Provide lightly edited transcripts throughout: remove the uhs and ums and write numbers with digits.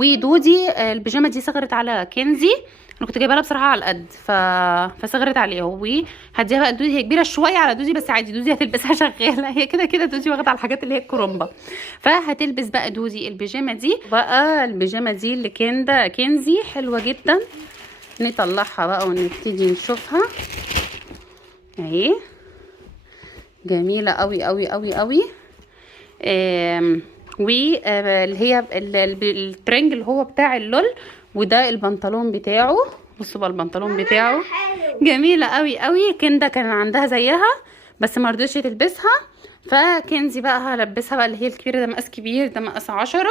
ودودي البيجامه دي صغرت على كنزي، انا كنت جايبها لها بصراحه على القد فصغرت عليها، وهديها بقى دودي. هي كبيره شويه على دودي بس عادي، دودي هتلبسها شغاله، هي كده كده دودي واخده على الحاجات اللي هي الكرومبه، فهتلبس بقى دودي البيجامه دي. بقى البيجامه دي اللي كنزي حلوه جدا، نطلعها بقى ونبتدي نشوفها اهي، جميله قوي قوي قوي قوي. واللي هي الترنج اللي هو بتاع اللول، وده البنطلون بتاعه. بصوا بقى البنطلون بتاعه جميله قوي قوي. كندا كان عندها زيها بس ما رضتش تلبسها، فكنزي بقى هلبسها بقى اللي هي الكبيره، ده مقاس كبير، ده مقاس 10،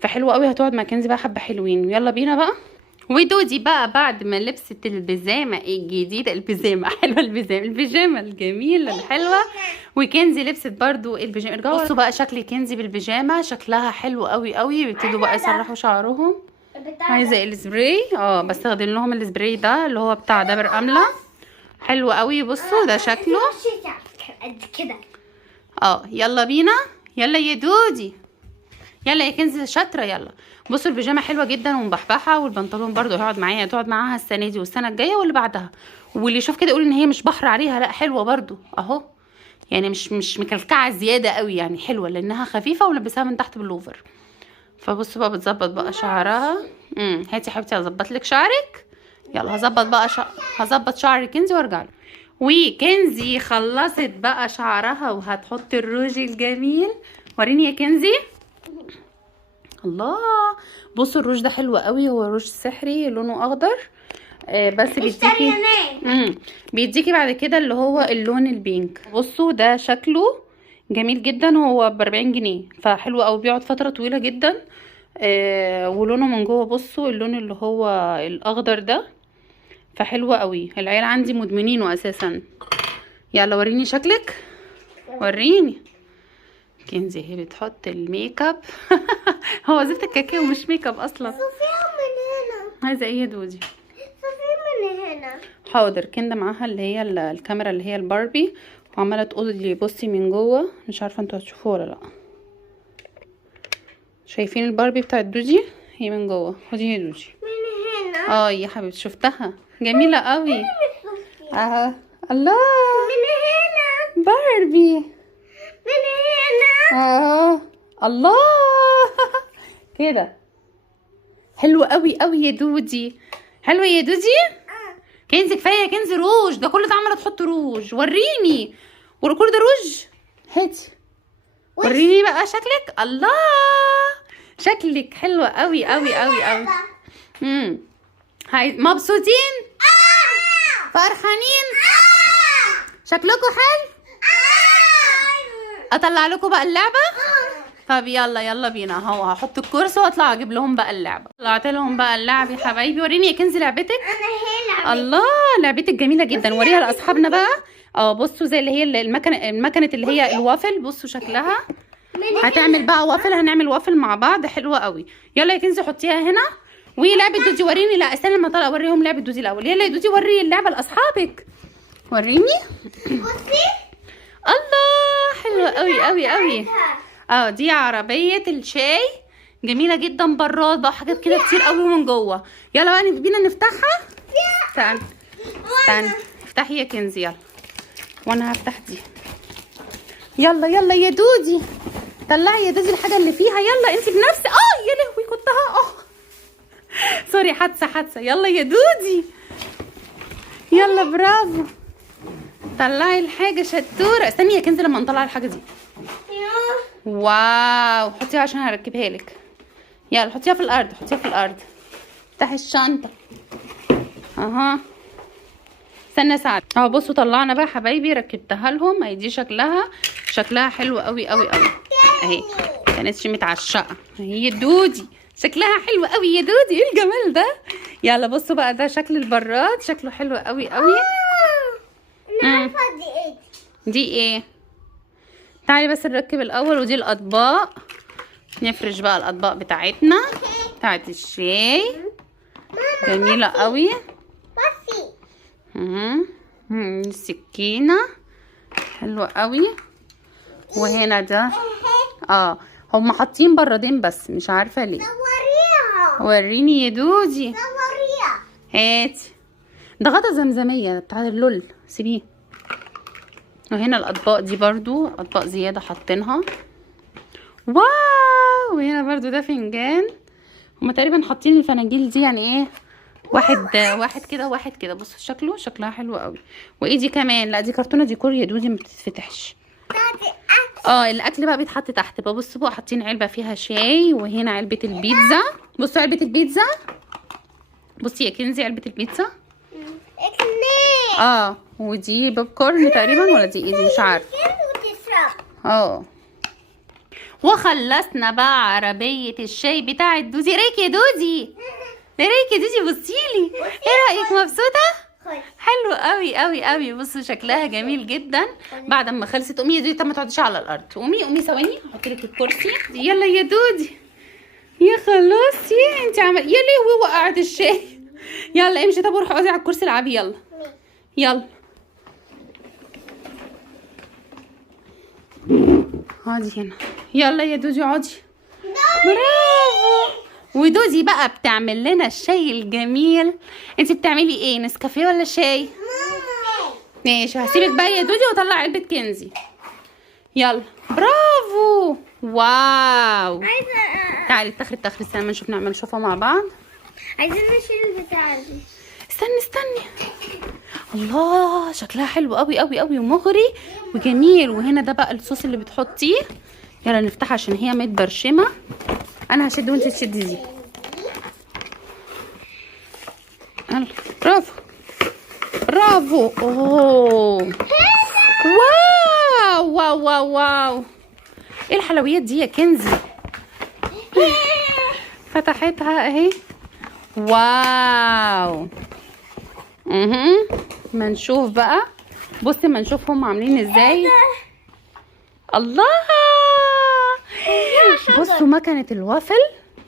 فحلوه قوي، هتقعد مع كنزي بقى حبه حلوين. يلا بينا بقى. ودودي بقى بعد ما لبست البيجامه الجديده، البيجامه حلوه، البيجامه الجميله الحلوه، وكنزي لبست برضو البيجامه. بصوا بقى شكل كنزي بالبيجامه، شكلها حلو قوي قوي. بيبتدوا بقى يسرحوا شعرهم. عايزه السبراي، بستخدم لهم السبراي ده اللي هو بتاع دبر امله، حلو قوي. بصوا ده شكله قد كده. يلا بينا، يلا يا دودي، يلا يا كنزي شاطره، يلا. بصوا البيجامه حلوه جدا ومبحبحه، والبنطلون برضو هيقعد معايا، هتقعد معاها السنه دي والسنه الجايه واللي بعدها. واللي يشوف كده يقول ان هي مش بحر عليها، لا حلوه برضو اهو، يعني مش مكلكعه زياده قوي، يعني حلوه لانها خفيفه ولبسها من تحت باللوفر. فبصوا بقى بتظبط بقى شعرها. هاتي يا حبيبتي هظبط لك شعرك. يلا هظبط بقى هظبط شعر كنزي وارجع له. وكنزي خلصت بقى شعرها وهتحط الروج الجميل. وريني يا كنزي. الله، بصوا الروج ده حلو قوي، هو روج سحري لونه اخضر، بس بيديكي بعد كده اللي هو اللون البينك. بصوا ده شكله جميل جدا، هو ب40 جنيه، فحلو قوي، بيقعد فتره طويله جدا. ولونه من جوه بصوا اللون اللي هو الاخضر ده، فحلو قوي، العيال عندي مدمنينه اساسا. يلا وريني شكلك، وريني. كنزي هي بتحط الميك اب هو زفت الكاكاو مش ميك اب اصلا. صفيها من هنا. عايزه ايه يا دودي؟ صفيها من هنا. حاضر. كندا معاها اللي هي الكاميرا اللي هي الباربي، وعماله تقول لي بصي من جوه، مش عارفه انتوا هتشوفوه ولا لا. شايفين الباربي بتاعت دودي؟ هي من جوه، خدي يا دودي. من هنا. يا حبيبتي شفتها جميله قوي اهو. الله، من هنا. باربي من هنا. اهو. الله كده حلوه قوي قوي يا دودي، حلوه يا دودي. كنزي كفايه يا كنزي روج، ده كل ده عماله تحط روج. وريني، كل ده روج. هاتي وريني بقى شكلك. الله، شكلك حلوه قوي قوي قوي قوي. مبسوطين؟ فرحانين؟ شكلكم حلو؟ اطلع لكم بقى اللعبه؟ طب يلا بينا اهو، هحط الكرسي واطلع اجيب لهم بقى اللعبه. طلعت لهم بقى اللعب يا حبايبي. وريني يا كنزي لعبتك. انا هي لعبتي. الله، لعبتك جميله جدا، وريها لاصحابنا بقى. بصوا زي اللي هي المكنه اللي هي الوافل، بصوا شكلها. هتعمل بقى وافل، هنعمل وافل مع بعض حلوه قوي. يلا يا كنزي حطيها هنا. ولعبه دودي وريني، لا استنى لما اطلع اوريهم لعبه دودي الاول. يلا يا دودي وري اللعبه لاصحابك، وريني. بصي. الله، حلوه قوي قوي قوي. دي عربيه الشاي، جميله جدا، براد بقى حاجات كده كتير قوي من جوه. يلا بقى بينا نفتحها. استنى افتحي يا كنزي، يلا وانا هفتح دي. يلا يا دودي، طلعي يا دودي الحاجه اللي فيها. يلا انت بنفسك. يا لهوي كنتها سوري، حادثه. يلا يا دودي، يلا برافو، طلعي الحاجه شطوره. استني يا كنزي لما نطلع الحاجه دي. واو، حطيها عشان هركبها لك. يلا حطيها في الارض، افتحي الشنطه. استنى ساعد. بصوا طلعنا بقى حبايبي، ركبتها لهم. دي شكلها حلو قوي قوي قوي اهي، كانتش متعشقه هي دودي، شكلها حلو قوي يا دودي. ايه الجمال ده. يلا بصوا بقى، ده شكل البراد، شكله حلو قوي قوي. دي ايه؟ تعالي بس نركب الاول. ودي الاطباق، نفرش بقى الاطباق بتاعتنا بتاعت الشاي، جميله قوي. السكينه حلوه قوي. وهنا ده هم حاطين برادين بس مش عارفه ليه. وريني يا دودي. صوريها. هاتي. ده غدا زمزمية بتاع اللول، سيبيه. وهنا الأطباق دي برضو أطباق زيادة حاطينها. واو. وهنا برضو ده فنجان. هما تقريبا حاطين الفناجيل دي يعني ايه، واحد كده واحد كده. بصوا شكلها حلو قوي. وايه دي كمان؟ لا دي كرتونه ديكور يا دودي ما بتتفتحش. الاكل بقى بيتحط تحت بقى. بصوا بقى حاطين علبه فيها شاي، وهنا علبه البيتزا. بصوا علبه البيتزا. بصي يا كنزي علبه البيتزا. ودي بوب كورن تقريبا، ولا دي ايه دي مش عارفه. وخلصنا بقى عربيه الشاي بتاعت دودي. ريك يا دودي، ريك يا دودي بصيلي. ايه رايك؟ مبسوطه؟ حلو قوي قوي قوي. بصوا شكلها جميل جدا. بعد ما خلصت قومي يا دودي. طب ما تقعديش على الارض. قومي ثواني هحط لك الكرسي. يلا يا دودي. يا خلاصي انت يا لهوي وقعت الشاي. يلا امشي. طب روحي اقعدي على الكرسي العبي. يلا اقعدي هنا. يلا يا دودي اقعدي. برافو. ودودي بقى بتعمل لنا الشاي الجميل. انت بتعملي ايه؟ نسكافيه ولا شاي؟ ماشي هسيبك بقى يا دودي واطلع علبه كنزي. يلا برافو. واو. تعالي اتخري استنى نشوف نشوفها مع بعض. عايزين نشيل البتاع دي. استني. الله شكلها حلو قوي قوي قوي ومغري وجميل. وهنا ده بقى الصوص اللي بتحطيه. يلا نفتحها عشان هي متبرشمه. انا هشد وانت تشدي دي. يلا برافو. اوه واو. ايه الحلويات دي يا كنزي؟ فتحتها اهي. واو. ما نشوف بقى. بصي ما نشوف هم عاملين ازاي. الله. بصوا مكنه الوافل.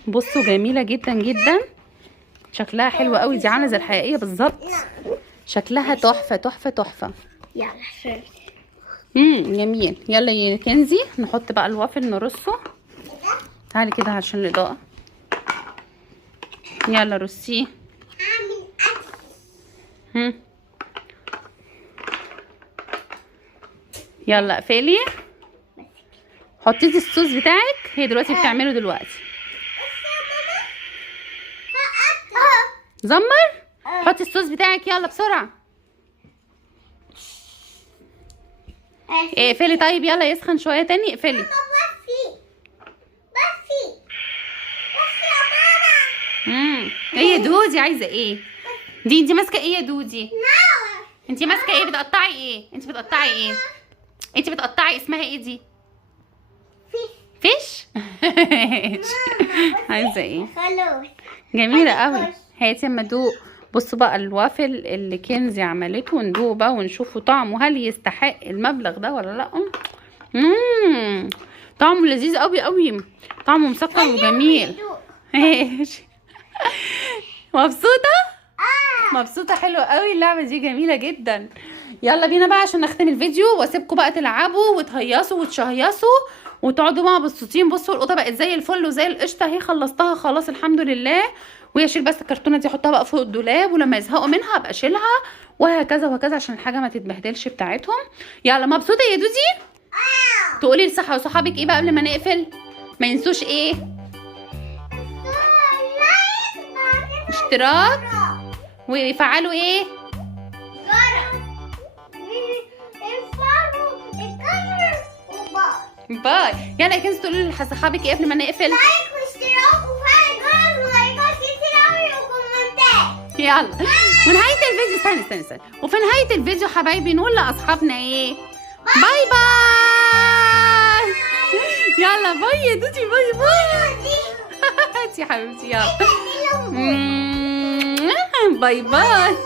بصوا جميله جدا جدا. شكلها حلو قوي. دي عامله زي الحقيقيه بالظبط. شكلها تحفه. يلا جميل. يلا يا كنزي نحط بقى الوافل نرصه. تعالي كده عشان الاضاءه. يلا رصيه. يلا اقفلي. حطيتي الصوص بتاعك. هي دلوقتي بتعمله دلوقتي. زمر. حطي الصوص بتاعك يلا بسرعه. اقفلي. طيب يلا يسخن شويه تاني. اقفلي. بس يا ماما. ايه يا دودي عايزه ايه؟ انت ماسكه ايه يا دودي؟ انت ماسكه ايه؟ بتقطعي ايه؟ انت بتقطعي اسمها ايه دي؟ فيش. عايزه ايه؟ خلاص جميله قوي. هاتي اما ادوق. بصوا بقى الوافل اللي كنزي عملته. وندوق بقى ونشوفوا طعمه هل يستحق المبلغ ده ولا لا. طعمه لذيذ قوي قوي. طعمه مسكر وجميل. مبسوطه حلوه قوي. اللعبه دي جميله جدا. يلا بينا بقى عشان نختم الفيديو واسيبكم بقى تلعبوا وتهيصوا وتشهيصوا وتقعدوا بقى مبسوطين. بصوا القطه بقت زي الفل وزي القشطه اهي. خلصتها خلاص الحمد لله. وهي اشيل بس الكرتونه دي احطها بقى فوق الدولاب، ولما يزهقوا منها ابقى اشيلها وهكذا عشان الحاجه ما تتبهدلش بتاعتهم. يلا مبسوطه يا دودي؟ تقولي لصحابك ايه بقى قبل ما نقفل؟ ما ينسوش ايه؟ اشتراك ويفعلوا ايه؟ باي. يلا يا كنزي تقولي لصحابك ايه قبل ما نقفل؟ لايك واشتراك وفعل الجرس ولايكات كتير قوي وكومنتات. يلا ونهاية الفيديو استني. وفي نهاية الفيديو حبايبي نقول لاصحابنا ايه؟ باي باي. يلا باي يا دودي. باي انتي يا حبيبتي. يلا باي باي.